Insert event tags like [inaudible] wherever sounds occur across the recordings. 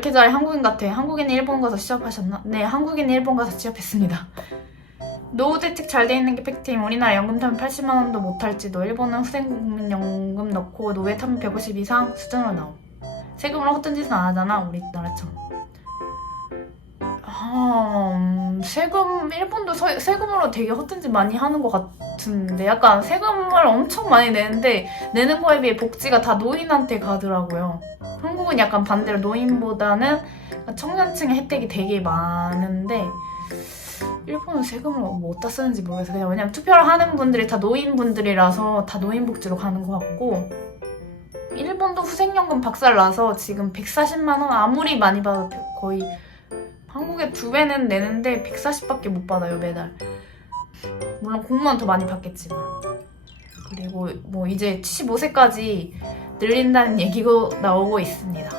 이렇게 잘해 한국인 같아. 한국인이 일본 가서 취업하셨나? 네, 한국인이 일본 가서 취업했습니다. 노후 대책 잘 돼 있는 게 팩트임. 우리나라 연금 타면 80만 원도 못 할지도. 일본은 후생국민연금 넣고 노후에 타면 150 이상 수준으로 나옴. 세금으로 헛된 짓은 안 하잖아, 우리나라처럼. 아, 음, 세금 일본도 서- 세금으로 되게 헛된 짓 많이 하는 것 같 은데 약간 세금을 엄청 많이 내는데 내는 거에 비해 복지가 다 노인한테 가더라고요. 한국은 약간 반대로 노인보다는 청년층의 혜택이 되게 많은데 일본은 세금을 뭐 어디다 쓰는지 모르겠어요. 그냥 왜냐면 투표를 하는 분들이 다 노인분들이라서 다 노인복지로 가는 것 같고 일본도 후생연금 박살나서 지금 140만 원 아무리 많이 받아도 거의 한국의 두 배는 내는데 140밖에 못 받아요 매달. 물론 공무원 더 많이 받겠지만. 그리고 뭐 이제 75세까지 늘린다는 얘기가 나오고 있습니다.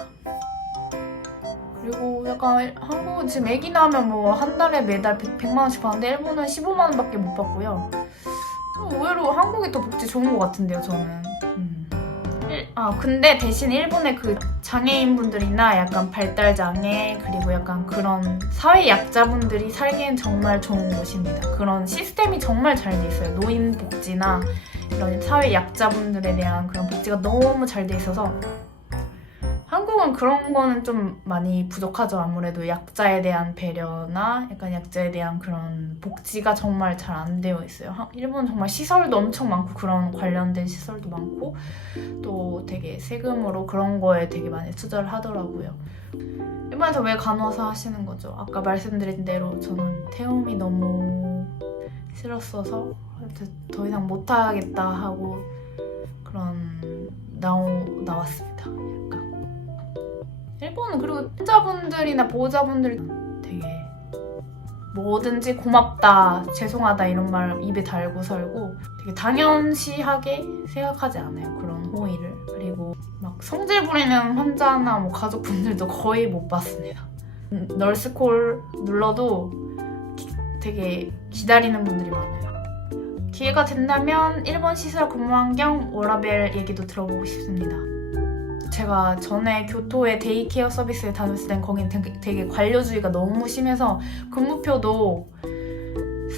그리고 약간 한국은 지금 애기 낳으면 뭐 한 달에 매달 100, 만 원씩 받는데 일본은 15만 원밖에 못 받고요. 좀 의외로 한국이 더 복지 좋은 것 같은데요, 저는. 아 근데 대신 일본의 그 장애인분들이나 약간 발달 장애 그리고 약간 그런 사회 약자분들이 살기엔 정말 좋은 곳입니다. 그런 시스템이 정말 잘 돼 있어요. 노인 복지나 이런 사회 약자분들에 대한 그런 복지가 너무 잘 돼 있어서 한국은 그런 거는 좀 많이 부족하죠. 아무래도 약자에 대한 배려나 약간 약자에 대한 그런 복지가 정말 잘 안 되어 있어요. 하- 일본은 정말 시설도 엄청 많고 그런 관련된 시설도 많고 또 되게 세금으로 그런 거에 되게 많이 투자를 하더라고요. 일본에서 왜 간호사 하시는 거죠? 아까 말씀드린 대로 저는 태움이 너무 싫었어서 더 이상 못하겠다 하고 그런 나오, 나왔습니다. 약간. 일본은 그리고 환자분들이나 보호자분들이 되게 뭐든지 고맙다, 죄송하다 이런 말 입에 달고 살고 되게 당연시하게 생각하지 않아요. 그런 호의를. 그리고 막 성질 부리는 환자나 뭐 가족분들도 거의 못 봤습니다. 음, 널스콜 눌러도 기- 되게 기다리는 분들이 많아요. 기회가 된다면 일본 시설 근무 환경 워라벨 얘기도 들어보고 싶습니다. 제가 전에 교토의 데이케어 서비스에 다녔을 땐 거긴 되게, 되게 관료주의가 너무 심해서 근무표도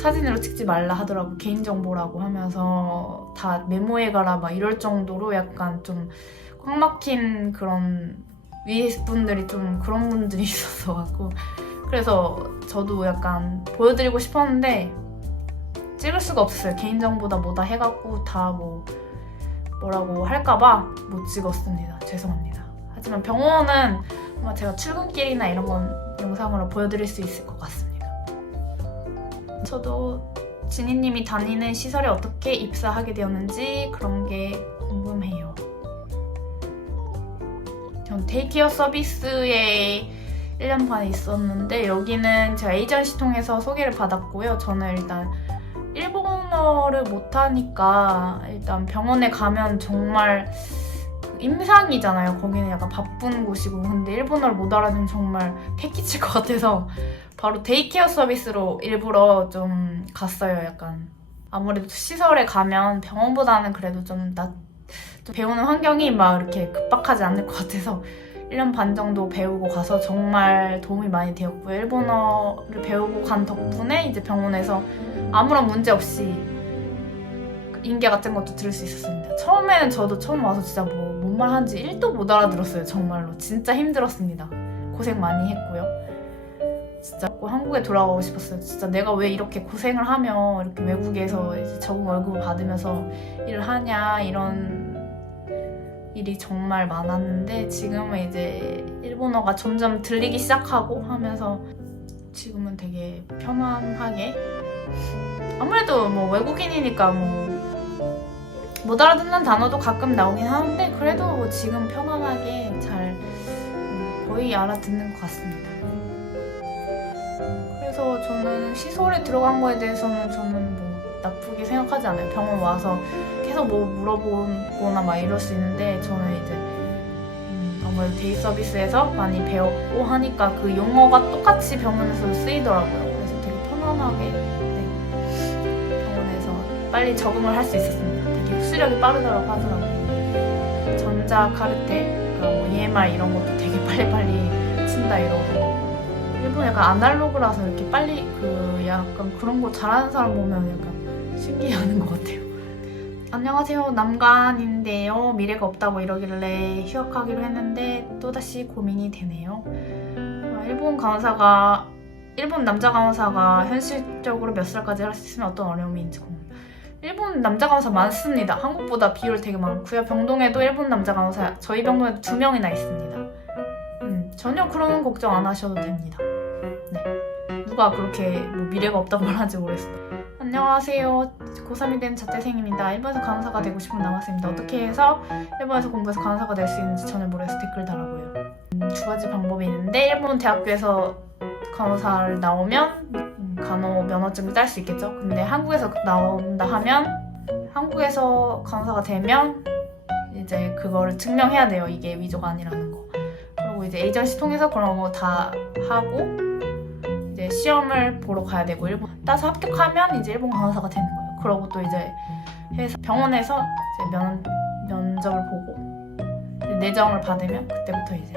사진으로 찍지 말라 하더라고 개인정보라고 하면서. 다 메모해 가라 막 이럴 정도로 약간 좀 꽉 막힌 그런 위에 분들이 좀 그런 분들이 [laughs] 있었어 갖고. 그래서 저도 약간 보여드리고 싶었는데 찍을 수가 없었어요. 개인정보다 뭐다 해갖고 다 뭐 뭐라고 할까봐 못 찍었습니다 죄송합니다 하지만 병원은 아마 제가 출근길이나 이런 건 영상으로 보여드릴 수 있을 것 같습니다 저도 진희님이 다니는 시설에 어떻게 입사하게 되었는지 그런 게 궁금해요. 전 데이케어 서비스에 1년 반 있었는데 여기는 제가 에이전시 통해서 소개를 받았고요. 저는 일단 일본어를 못하니까 일단 병원에 가면 정말 그 임상이잖아요. 거기는 약간 바쁜 곳이고 근데 일본어를 못 알아주면 정말 패키칠 것 같아서 바로 데이케어 서비스로 일부러 좀 갔어요. 약간 아무래도 시설에 가면 병원보다는 그래도 좀, 나, 좀 배우는 환경이 막 이렇게 급박하지 않을 것 같아서 1년 반 정도 배우고 가서 정말 도움이 많이 되었고요. 일본어를 배우고 간 덕분에 이제 병원에서 아무런 문제 없이 인계 같은 것도 들을 수 있었습니다. 처음에는 저도 처음 와서 진짜 뭐 뭔 말 하는지 1도 못 알아들었어요. 정말로. 진짜 힘들었습니다. 고생 많이 했고요. 진짜 꼭 한국에 돌아가고 싶었어요. 진짜 내가 왜 이렇게 고생을 하며 이렇게 외국에서 적응 월급을 받으면서 일을 하냐 이런 일이 정말 많았는데 지금은 이제 일본어가 점점 들리기 시작하고 하면서 지금은 되게 편안하게 아무래도 뭐 외국인이니까 뭐 못 알아듣는 단어도 가끔 나오긴 하는데 그래도 뭐 지금 편안하게 잘 음, 거의 알아듣는 것 같습니다. 그래서 저는 시설에 들어간 거에 대해서는 저는 뭐 나쁘게 생각하지 않아요. 병원 와서 계속 뭐 물어보거나 막 이럴 수 있는데 저는 이제 음, 아무래도 데이 서비스에서 많이 배웠고 하니까 그 용어가 똑같이 병원에서 쓰이더라고요. 그래서 되게 편안하게 네, 병원에서 빨리 적응을 할 수 있었습니다. 되게 흡수력이 빠르다고 하더라고요. 전자 카르텔, 그러니까 뭐 EMR 이런 것도 되게 [laughs] 빨리빨리 친다 이러고 일본 약간 아날로그라서 이렇게 빨리 그 약간 그런 거 잘하는 사람 보면 약간 신기해하는 것 같아요. 안녕하세요 남간인데요 미래가 없다고 이러길래 휴학하기로 했는데 또다시 고민이 되네요. 아, 일본 간호사가 일본 남자 간호사가 현실적으로 몇 살까지 할 수 있으면 어떤 어려움인지 궁금. 일본 남자 간호사 많습니다. 한국보다 비율 되게 많고요. 병동에도 일본 남자 간호사 저희 병동에도 두 명이나 있습니다. 음, 전혀 그런 걱정 안 하셔도 됩니다. 네. 누가 그렇게 뭐 미래가 없다고 말하지 모르겠어요. 안녕하세요. 고3이 된 자퇴생입니다. 일본에서 간호사가 되고 싶은 남학생입니다. 어떻게 해서 일본에서 공부해서 간호사가 될 수 있는지 전혀 모르겠어 댓글 달아고요. 음, 두 가지 방법이 있는데 일본 대학교에서 간호사를 나오면 음, 간호 면허증을 딸 수 있겠죠. 근데 한국에서 나온다 하면 한국에서 간호사가 되면 이제 그거를 증명해야 돼요. 이게 위조가 아니라는 거. 그리고 이제 에이전시 통해서 그런 거 다 하고 이제 시험을 보러 가야 되고 일본 따서 합격하면 이제 일본 간호사가 되는 거예요. 그러고 또 이제 회사 병원에서 이제 면 면접을 보고 내정을 받으면 그때부터 이제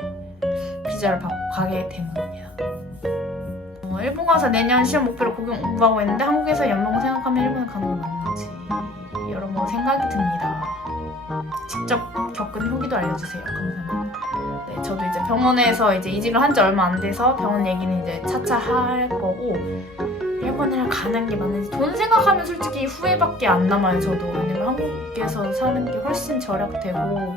비자를 받고 가게 되는 겁니다. 어, 일본 가서 내년 시험 목표로 공부하고 있는데 한국에서 연봉을 생각하면 일본에 가는 건 맞는지 여러 뭐 생각이 듭니다. 직접 겪은 후기도 알려주세요. 감사합니다. 네, 저도 이제 병원에서 이제 이직을 한 지 얼마 안 돼서 병원 얘기는 이제 차차 할 거고 일본을 가는 게 맞는지 돈 생각하면 솔직히 후회밖에 안 남아요. 저도 왜냐면 한국에서 사는 게 훨씬 절약되고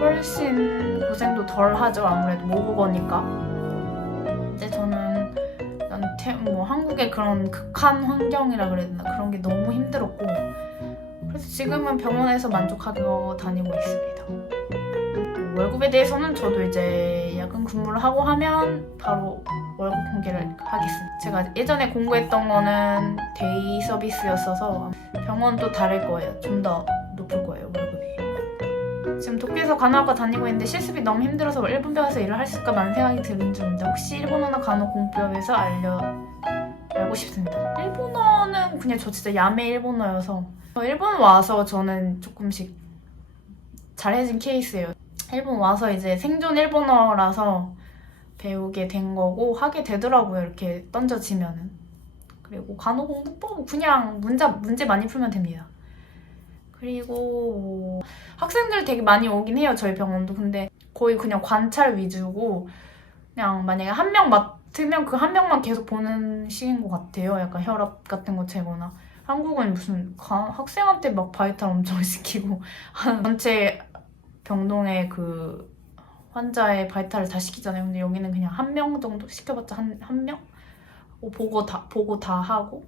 훨씬 고생도 덜 하죠. 아무래도 모국어니까. 근데 저는 난 태, 뭐 한국의 그런 극한 환경이라 그래야 되나 그런 게 너무 힘들었고 그래서 지금은 병원에서 만족하고 다니고 있습니다. 월급에 대해서는 저도 이제 야근 근무를 하고 하면 바로 월급 공개를 하겠습니다. 제가 예전에 공부했던 거는 데이 서비스였어서 병원도 다를 거예요. 좀 더 높을 거예요, 월급이. 지금 도쿄에서 간호학과 다니고 있는데 실습이 너무 힘들어서 일본 병원에서 일을 할 수 있을까 많은 생각이 드는 중인데 혹시 일본어나 간호 공법에서 알려 알고 싶습니다. 일본어는 그냥 저 진짜 야매 일본어여서 일본 와서 저는 조금씩 잘해진 케이스예요. 일본 와서 이제 생존 일본어라서 배우게 된 거고 하게 되더라고요. 이렇게 던져지면은. 그리고 간호 공부법 그냥 문제 문제 많이 풀면 됩니다. 그리고 학생들 되게 많이 오긴 해요. 저희 병원도. 근데 거의 그냥 관찰 위주고 그냥 만약에 한 명 맡으면 그 한 명만 계속 보는 식인 것 같아요. 약간 혈압 같은 거 재거나. 한국은 무슨 가- 학생한테 막 바이탈 엄청 [laughs] 시키고 전체 병동에 그 환자의 바이탈을 다 시키잖아요. 근데 여기는 그냥 한 명 정도 시켜봤자 한, 한 명? 어, 보고 다 보고 다 하고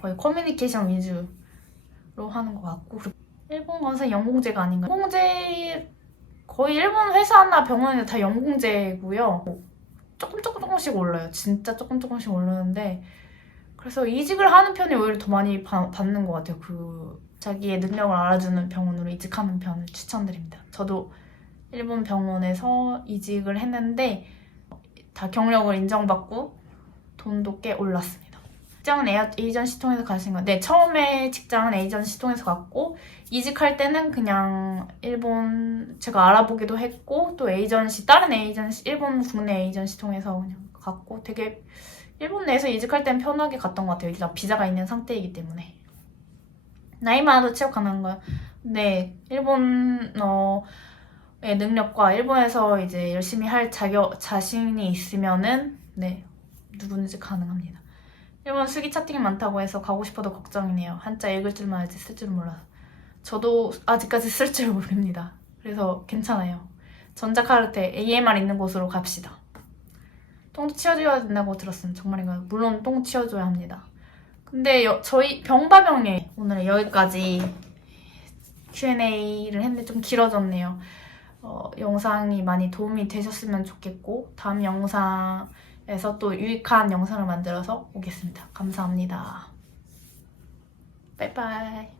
거의 커뮤니케이션 위주로 하는 것 같고 일본 간호사 연공제가 아닌가? 연공제 거의 일본 회사나 병원에 다 연공제고요. 조금 조금 조금씩 올라요. 진짜 조금 조금씩 오르는데 그래서 이직을 하는 편이 오히려 더 많이 바- 받는 것 같아요. 그 자기의 능력을 알아주는 병원으로 이직하는 편을 추천드립니다. 저도 일본 병원에서 이직을 했는데 다 경력을 인정받고 돈도 꽤 올랐습니다. 직장은 에이전시 통해서 가신 거. 네, 처음에 직장은 에이전시 통해서 갔고 이직할 때는 그냥 일본 제가 알아보기도 했고 또 에이전시 다른 에이전시 일본 국내 에이전시 통해서 그냥 갔고 되게 일본 내에서 이직할 땐 편하게 갔던 것 같아요. 일단 비자가 있는 상태이기 때문에. 나이 많아도 취업 가능한 거요? 네, 일본어의 능력과 일본에서 이제 열심히 할 자격, 자신이 있으면은, 네, 누구든지 가능합니다. 일본 수기 차팅이 많다고 해서 가고 싶어도 걱정이네요. 한자 읽을 줄만 알지 쓸 줄은 몰라서. 저도 아직까지 쓸 줄 모릅니다. 그래서 괜찮아요. 전자카르테 AMR 있는 곳으로 갑시다. 똥도 치워줘야 된다고 들었으면 정말인가요? 물론 똥 치워줘야 합니다. 근데 여- 저희 병바병에 오늘 여기까지 Q&A를 했는데 좀 길어졌네요. 어, 영상이 많이 도움이 되셨으면 좋겠고 다음 영상에서 또 유익한 영상을 만들어서 오겠습니다. 감사합니다. 빠이빠이.